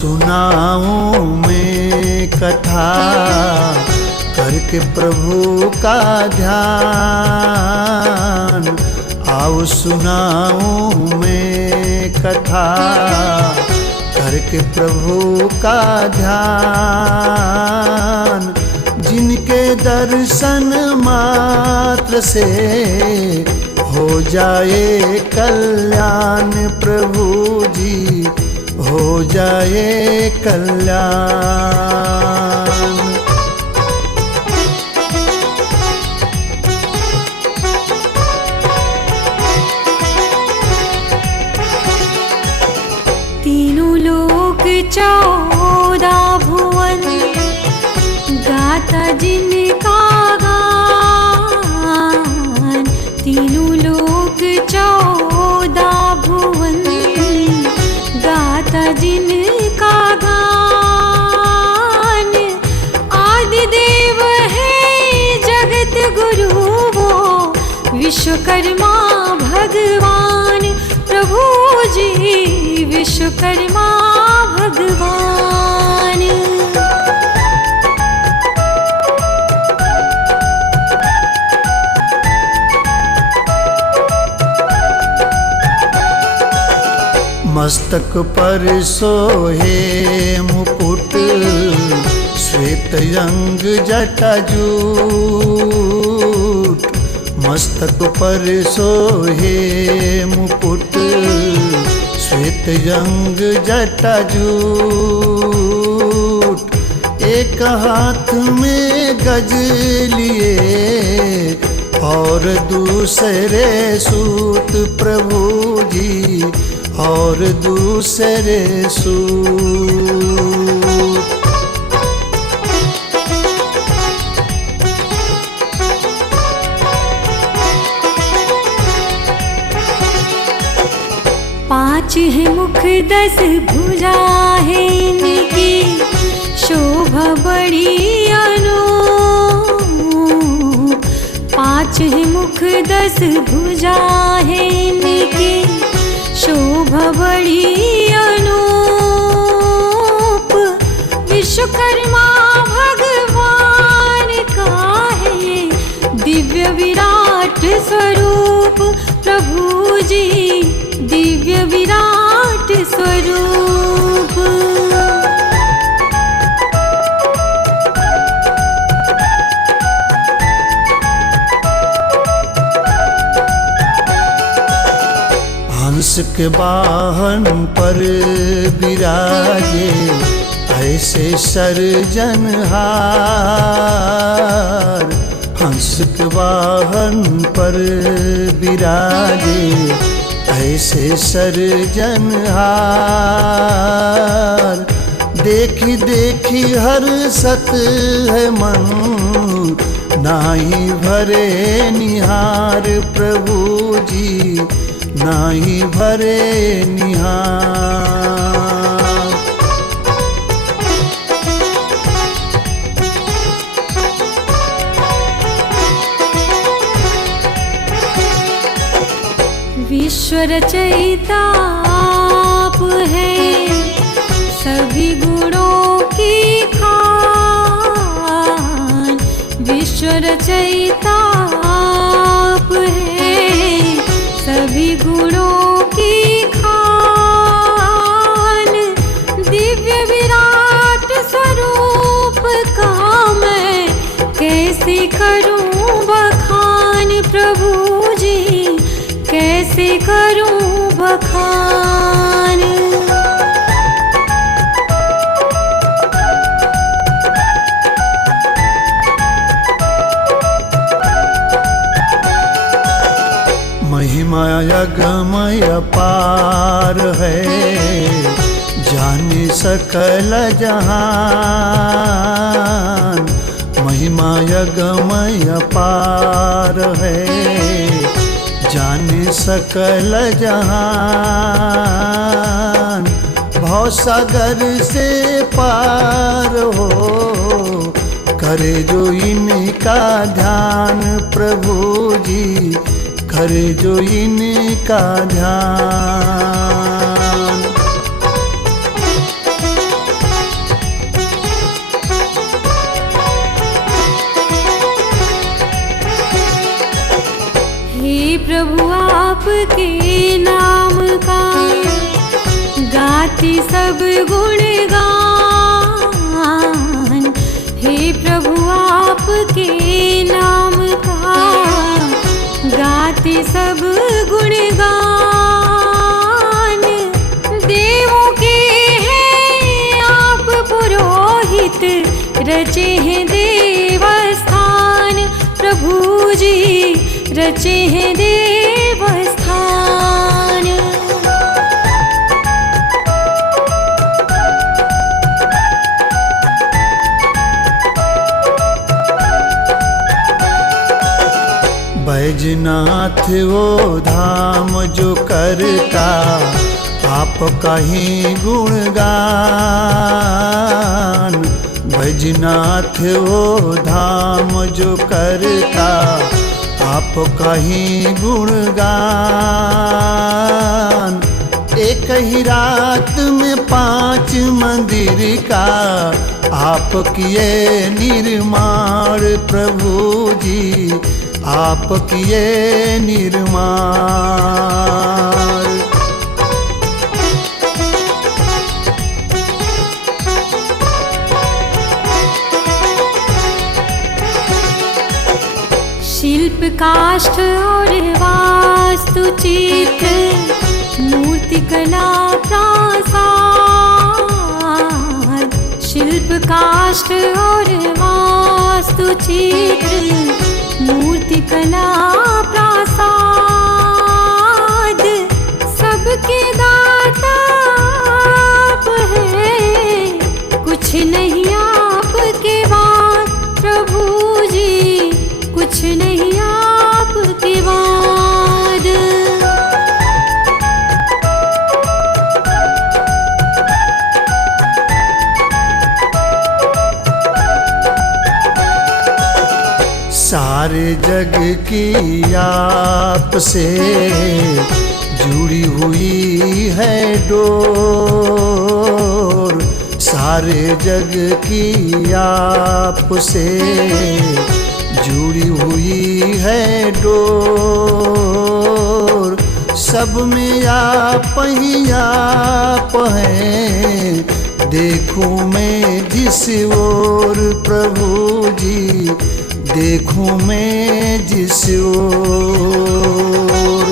सुनाऊं मैं कथा करके प्रभु का ध्यान। आओ सुनाऊं मैं कथा करके प्रभु का ध्यान। जिनके दर्शन मात्र से हो जाए कल्याण, प्रभु जी हो जाए कल्याण। तीनों लोक 14 भुवन गाता जिनका गान। तीनों लोक 14 भुवन गाता जिनका गान। आदि देव है जगत गुरु वो विश्वकर्मा भगवान, प्रभु जी विश्वकर्मा भगवान। मस्तक पर सोहे मुकुट, श्वेत अंग जटाजूट। मस्तक पर सोहे मुकुट, श्वेत अंग जटाजूट। एक हाथ में गज लिए और दूसरे सूत, प्रभु जी और दूसरे सूत। पाँच है मुख 10 भुजा है इनकी, शोभा बड़ी अनूप। पाँच है मुख 10 भुजा है इनकी, शोभा बड़ी अनूप। विश्वकर्मा भगवान का है दिव्य विराट स्वरूप, प्रभु जी दिव्य विराट स्वरूप। हंस के वाहन पर विराजे ऐसे सर्जनहार। हंस के वाहन पर विराजे ऐसे सर्जनहार। देखी देखी हर सत है मन, नाई भरे निहार, प्रभु जी नाई भरे निहार। विश्व रचयिता आप है सभी गुणों की खान। विश्व रचयिता आप है सभी गुणों की खान। दिव्य विराट स्वरूप का मैं कैसे करूं बखान, प्रभु जी कैसे करूं बखान। महिमा अगमय पार है, जाने सकल जहान। महिमा अगमय पार है, जाने सकल जहान। भवसागर से पार हो करे जो इनका ध्यान, प्रभु जी करे जो इनका ध्यान। प्रभु आपके नाम का गाती सब गुणगान। हे प्रभु आपके नाम का गाती सब गुणगान। देवों के हैं आप पुरोहित, रचे हैं देवस्थान। प्रभु जी रचे हैं देवस्थान। बैजनाथ वो धाम जो करता आप कहीं गुणगान। बैजनाथ वो धाम जो करता आप कहीं गुणगान। एक ही रात में 5 मंदिर का आप किए निर्माण। प्रभु जी आप किए निर्माण। शिल्प काष्ठ और वास्तु चित्र, मूर्ति कला प्रासाद। शिल्प काष्ठ और वास्तु चित्र, मूर्ति कला प्रासाद। सबके दाता आप हैं, कुछ नहीं आपके बाद। प्रभु जी कुछ नहीं आपके बाद। सारे जग की आपसे जुड़ी हुई है डोर। सारे जग की आपसे जुड़ी हुई है डोर। सब में आप ही आप हैं, देखूं मैं जिस ओर। प्रभु जी देखूं मैं जिस ओर।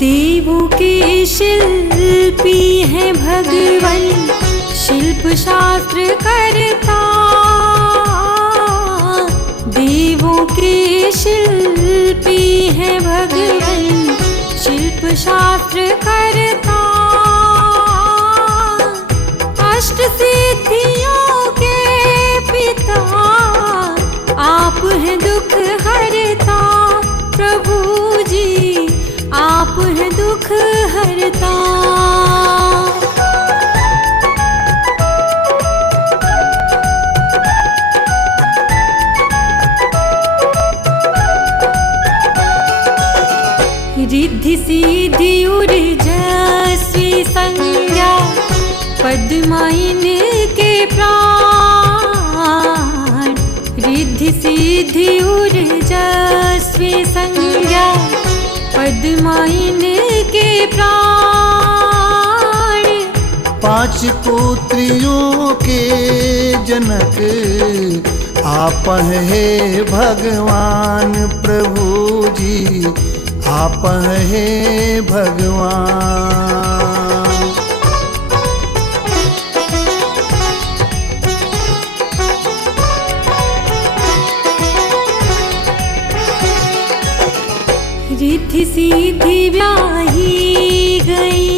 देवों के शिल्पी हैं भगवन, शिल्प शास्त्र करता। देवों के शिल्पी हैं भगवन, शिल्प शास्त्र करता। अष्ट सिद्धियों के पिता आप हैं दुख हरता। प्रभु जी आप हैं दुख हरता। रिद्धि सिद्धि ऊर्जस्वी संज्ञा, पद्माइन के प्राण। रिद्धि सिद्धि ऊर्जस्वी संज्ञा, पद्माइन के प्राण। 5 पुत्रियों के जनक आप हैं भगवान। प्रभु जी आप हैं भगवान। रिद्धि सिद्धि ब्याही गई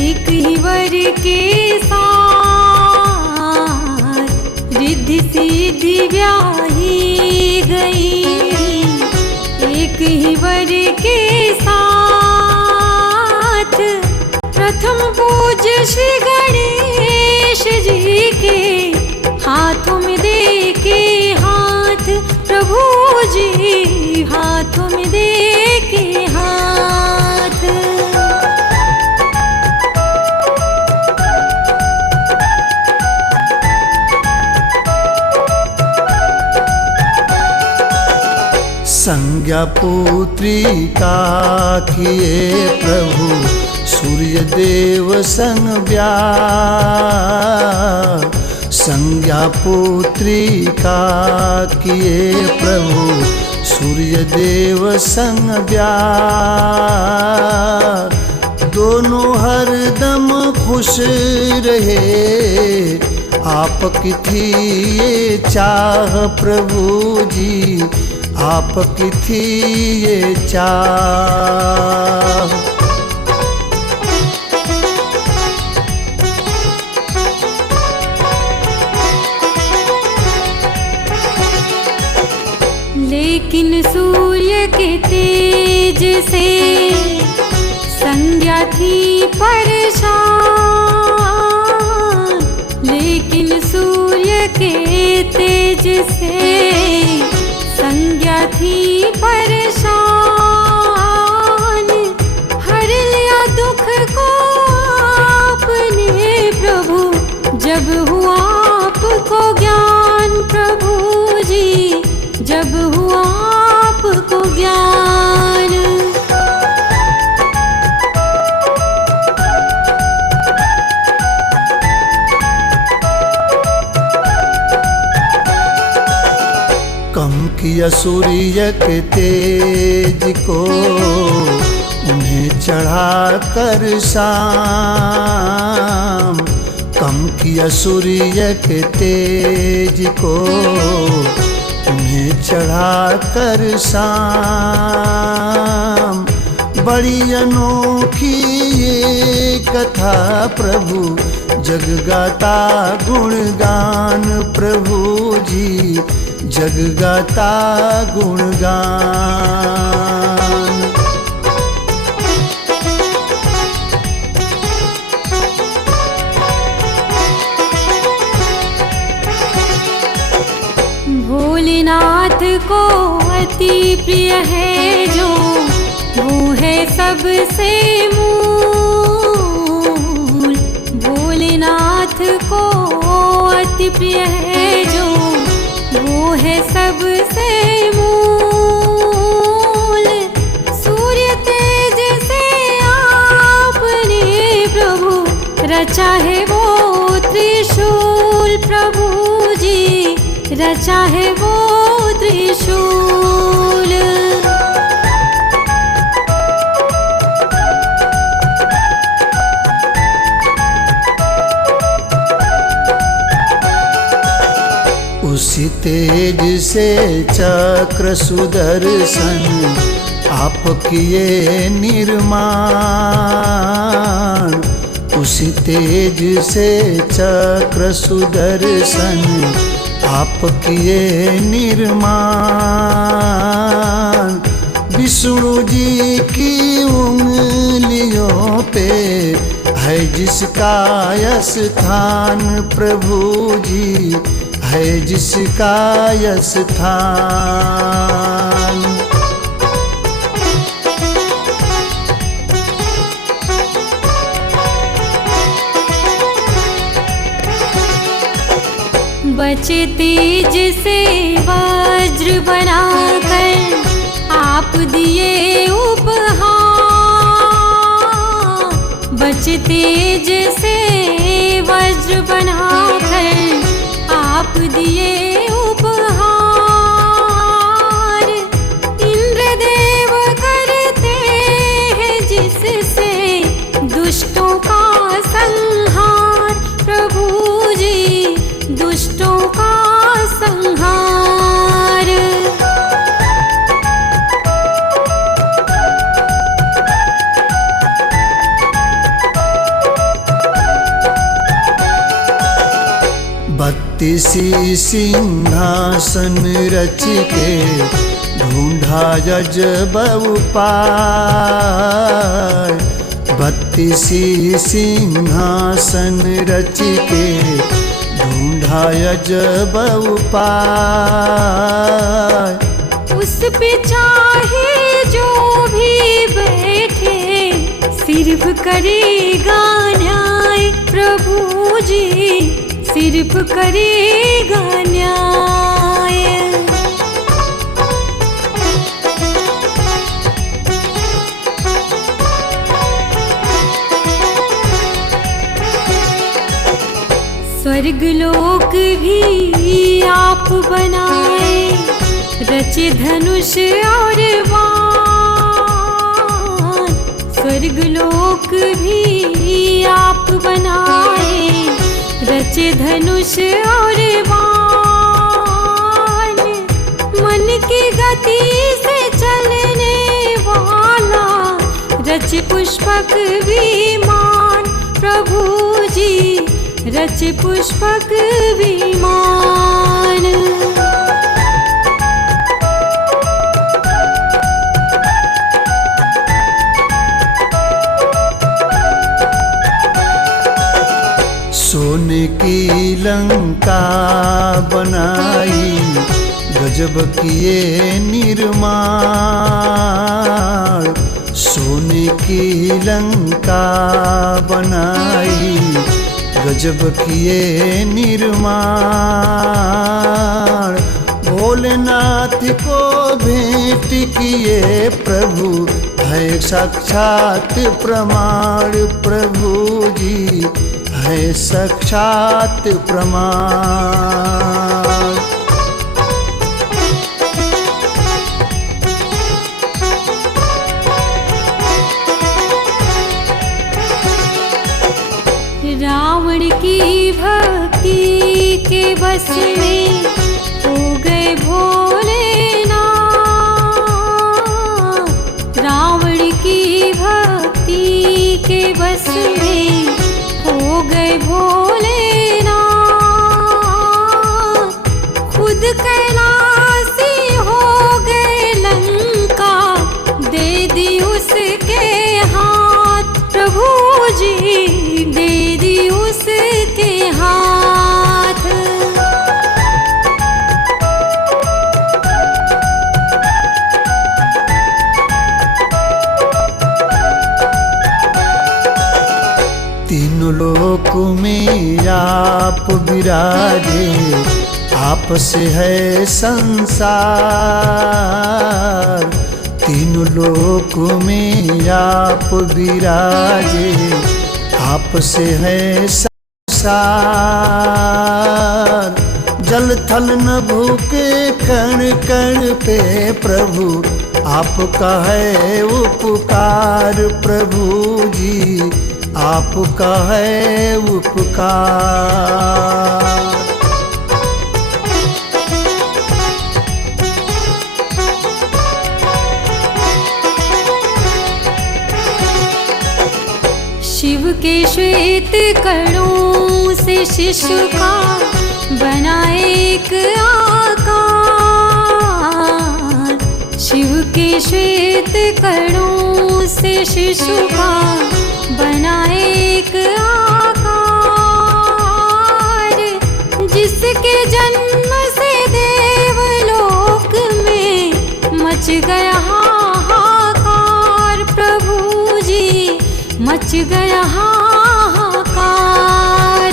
एक ही वर के साथ। रिद्धि सिद्धि ब्याही गई एक ही वर के साथ। प्रथम पूज्य श्री गणेश जी के हाथों में दे के हाथ। प्रभु जी हाथों में दे के हाथ। संज्ञा पुत्रिका किए प्रभु सूर्य देव संग ब्याह। संज्ञा पुत्रिका किए प्रभु सूर्य देव संग ब्याह। दोनों हरदम खुश रहे आपकी थी ये चाह प्रभु जी, आपकी थी ये चाह। लेकिन सूर्य के तेज से संज्ञा थी परेशान। लेकिन सूर्य के तेज से संज्ञा थी परेशान। हर लिया दुख को आपने प्रभु, जब हुआ आपको ज्ञान प्रभु जी, जब हुआ आपको ज्ञान। कम किया सूर्य के तेज को उन्हें चढ़ा कर शाम। कम किया सूर्य के तेज को उन्हें चढ़ा कर शाम। बड़ी अनोखी ये कथा प्रभु, जग गाता गुणगान प्रभु जी, जग गाता गुणगान। भोलेनाथ को अति प्रिय है जो, वो है सबसे मूल। भोलेनाथ को अति प्रिय है जो, वो है सबसे मूल। सूर्य तेज से आपने प्रभु रचा है वो त्रिशूल प्रभु जी, रचा है वो त्रिशूल। उसी तेज से चक्र सुदर्शन आप किए निर्माण। उसी तेज से चक्र सुदर्शन आप किए निर्माण। विष्णु जी की उंगलियों पे है जिसका स्थान प्रभु जी, है जिसका स्थान। बचे तेज से वज्र बनाकर आप दिए उपहार। बचे तेज से वज्र बनाकर आप दिए उपहार। इंद्रदेव करते हैं जिससे दुष्टों का संहार प्रभु जी, दुष्टों का संहार। बत्तीसी सिंहासन रच के ढूंढा अजब उपाय। बत्तीसी सिंहासन रच के ढूंढा अजब उपाय। उस पे चाहे जो भी बैठे सिर्फ करेगा न्याय प्रभु जी, सिर्फ करेगा न्याय। स्वर्ग लोक भी आप बनाए, रचे धनुष और बाण। स्वर्ग लोक भी आप बनाए, रचे धनुष और बाण। मन की गति से चलने वाला, रच पुष्पक विमान प्रभु जी, रच पुष्पक विमान। सोने की लंका बनाई, गजब किए निर्माण। सोने की लंका बनाई, गजब किए निर्माण। भोलेनाथ को भेंट किए प्रभु, है साक्षात प्रमाण प्रभु जी, है साक्षात प्रमाण। रावण की भक्ति के बस में हो गए भोलेनाथ। रावण की भक्ति के बस में हो गए भोलेनाथ। खुद कैलाशी हो गए लंका, दे दी उसके हाथ प्रभु जी, दे दी उसके हाथ। तीनों लोक में आप विराजे, आप से है संसार। तीनों लोक में आप विराजे, आप से है संसार। जल थल न भूखे कण कण पे प्रभु, आपका है उपकार प्रभु जी, आपका है उपकार। शिव के श्वेत कणों से शिशु का बनाए एक आकार। शिव के श्वेत कणों से शिशु का बनाए एक आकार। जिसके जन्म से देवलोक में मच गया हाहाकार प्रभु जी, मच गया हाहाकार।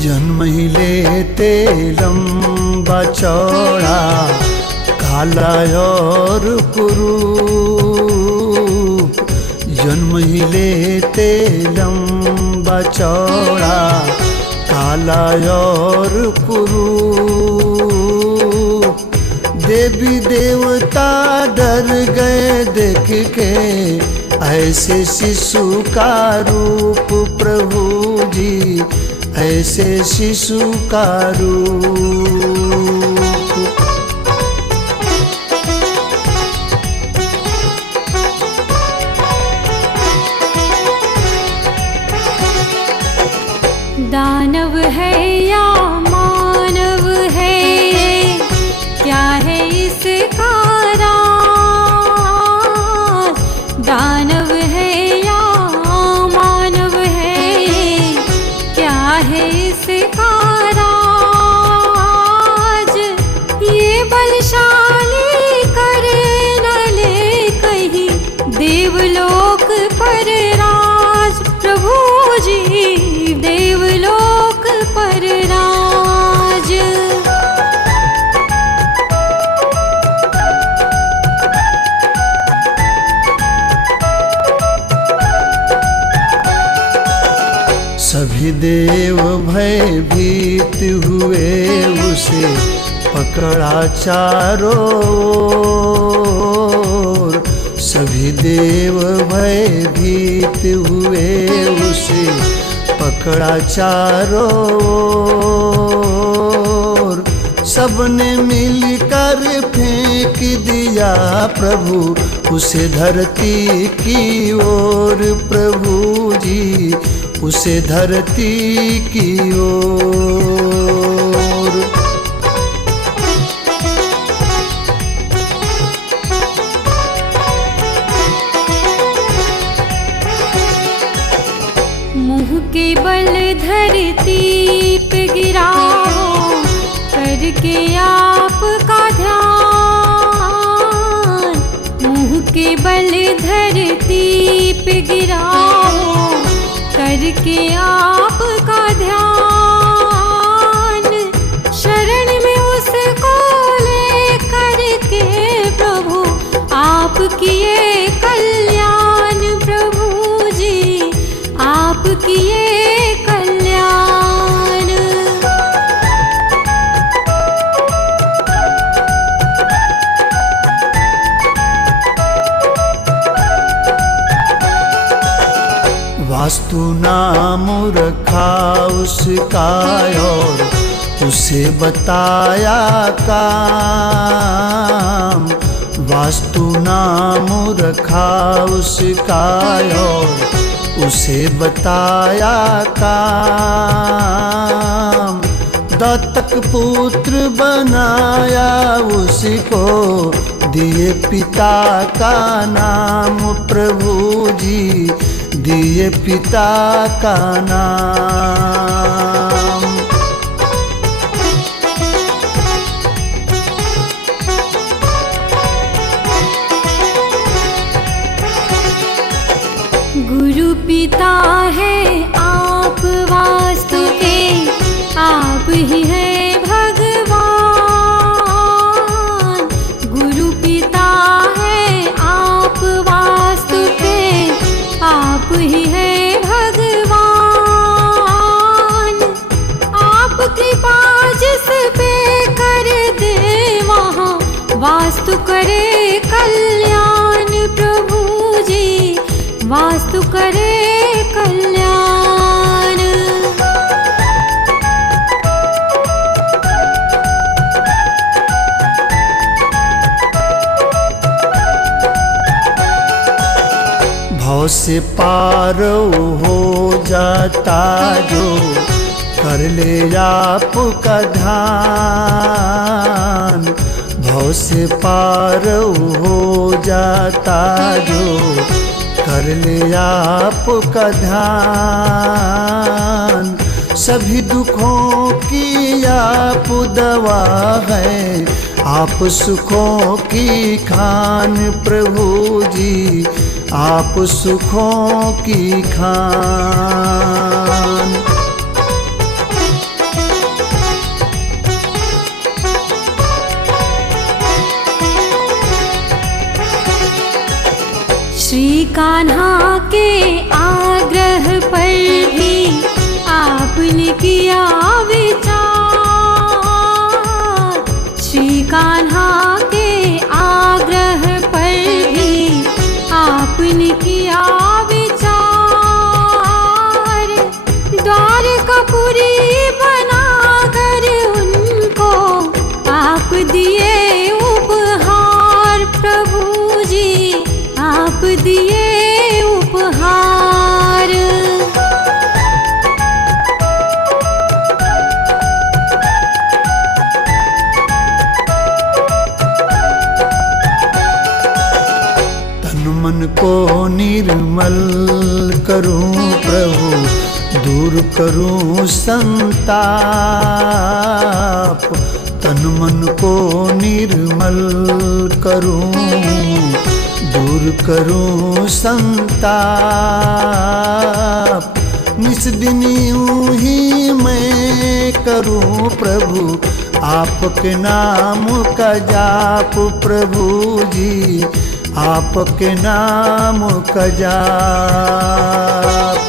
जन्म ही लेते लंबा चौड़ा, काला और कुरूप। जन्म ही लेते लंबा चौड़ा, काला और कुरूप। देवी देवता डर गए देख के, ऐसे शिशु का रूप प्रभु जी, ऐसे शिशु का रूप। दानव है या मानव है, क्या है इसका राज? दानव है या मानव है, क्या है इसका राज? देव भयभीत हुए, उसे पकड़ा चारों ओर। सभी देव भयभीत हुए, उसे पकड़ा चारों ओर। सबने मिलकर फेंक दिया प्रभु उसे धरती की ओर। प्रभु जी उसे धरती की ओर। मुंह के बल धरती पे गिराओ, करके आपका ध्यान। मुंह के बल धरती पे गिराओ, करके आपका ध्यान। शरण में उसको ले करके प्रभु आप किए कल्याण। प्रभु जी आप किए कल्याण। वास्तु नाम रखा उसका और उसे बताया काम। वास्तु नाम रखा उसका और उसे बताया काम। दत्तक पुत्र बनाया उसको, दिए पिता का नाम। प्रभु जी दिए पिता का नाम। गुरु पिता है आप वास्तु के, आप ही है भगवान। गुरु पिता है आप वास्तु के, आप ही है भगवान। आप कृपा जिस पे कर दे, वहाँ वास्तु करे कल्याण। प्रभु जी वास्तु करे कल्याण। भव से पार हो जाता जो कर ले आपका ध्यान। भव से पार हो जाता जो कर ले आपका ध्यान। सभी दुखों की आप दवा है, आप सुखों की खान। प्रभु जी आप सुखों की खान। श्री कान्हा के आग्रह पर भी आपने किया विचार। श्री कान्हा के आग्रह पर भी आपने किया विचार। द्वारकापुरी बनाकर उनको आप दिए उपहार। प्रभु जी आप दिए उपहार। तन मन को निर्मल करूं प्रभु, दूर करूं संताप। तन मन को निर्मल करूं, दूर करूं संताप। निस दिन यूं ही मैं करूं प्रभु आपके नाम का जाप। प्रभु जी आपके नाम का जाप।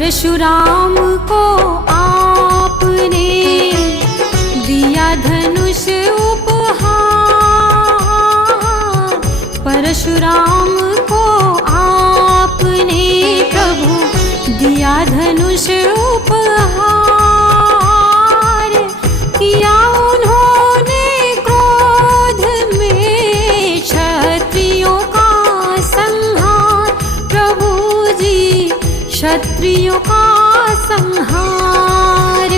परशुराम को आपने दिया धनुष उपहार। परशुराम को आपने प्रभु दिया धनुष उपहार। किया उन्होंने क्रोध में क्षत्रियों का संहार। प्रभु जी क्षत्रियों का संहार।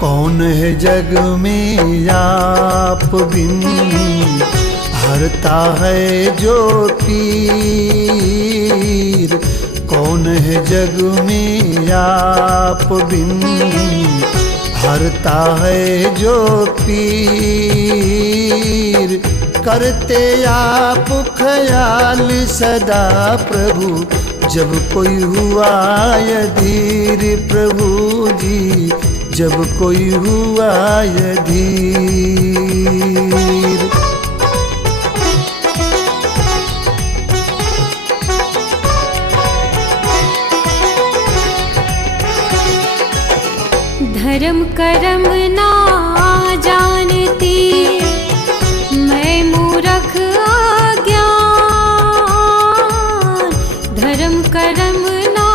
कौन है जग में आप बिन, हरता है जो पीर। कौन है जग में आप बिन, हरता है जो पीर। करते आप ख्याल सदा प्रभु, जब कोई हुआ यधीर। प्रभु जी जब कोई हुआ यधीर। धर्म करम ना जानती मैं मूर्ख अज्ञान। धर्म करम ना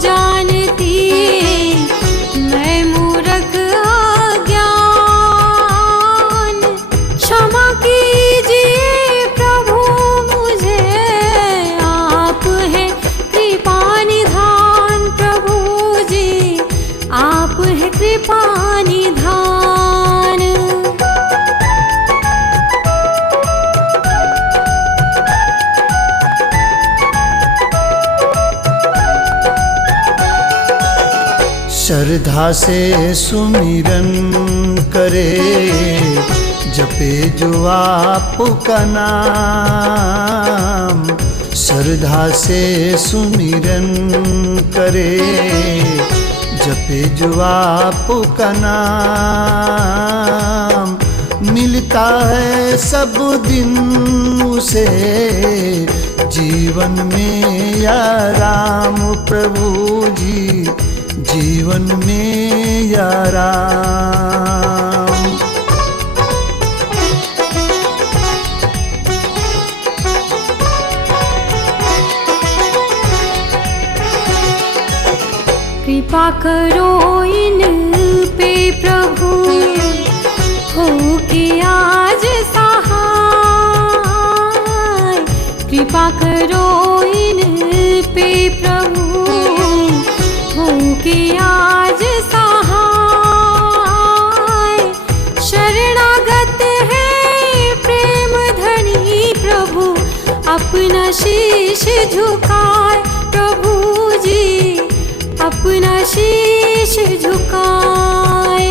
जानती मैं मूर्ख अज्ञान। क्षमा कीजिए प्रभु मुझे, आप हैं कृपा निधान। प्रभु जी आप है कृपा निधान। श्रद्धा से सुमिरन करे, जपे जो आपका नाम। श्रद्धा से सुमिरन करे, जपे जो आपका नाम। मिलता है सब दिन उसे जीवन में आराम। प्रभु जी जीवन में आराम। कृपा करो इन पे प्रभु, हो के आज सहाय। कृपा करो इन पे प्रभु, हो के आज सहाय। शरणागत है प्रेम धनी प्रभु, अपना शीश झुकाए। प्रभु जी अपना शीश झुकाए।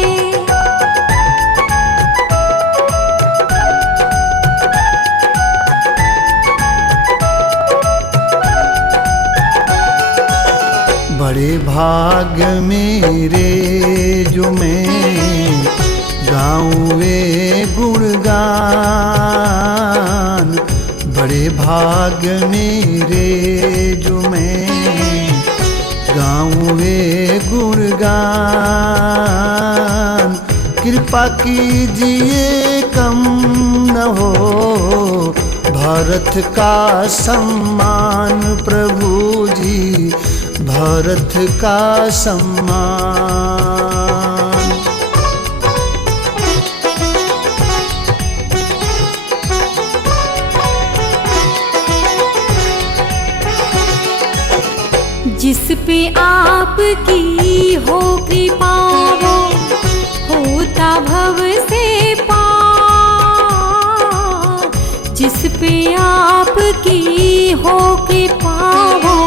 बड़े भाग्य मेरे जो मैं गाऊं वे गुणगान। बड़े भाग्य मेरे जो मैं गाऊं वे गुणगान। कृपा कीजिए कम न हो भारत का सम्मान। प्रभु जी भारत का सम्मान। जिस पे आपकी हो कृपा वो होता भव से पार। जिस पे आपकी हो कृपा वो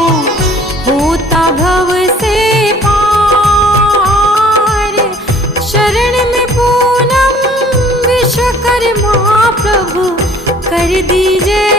होता भव से पार। शरण में पूनम विश्वकर्मा प्रभु कर दीजिए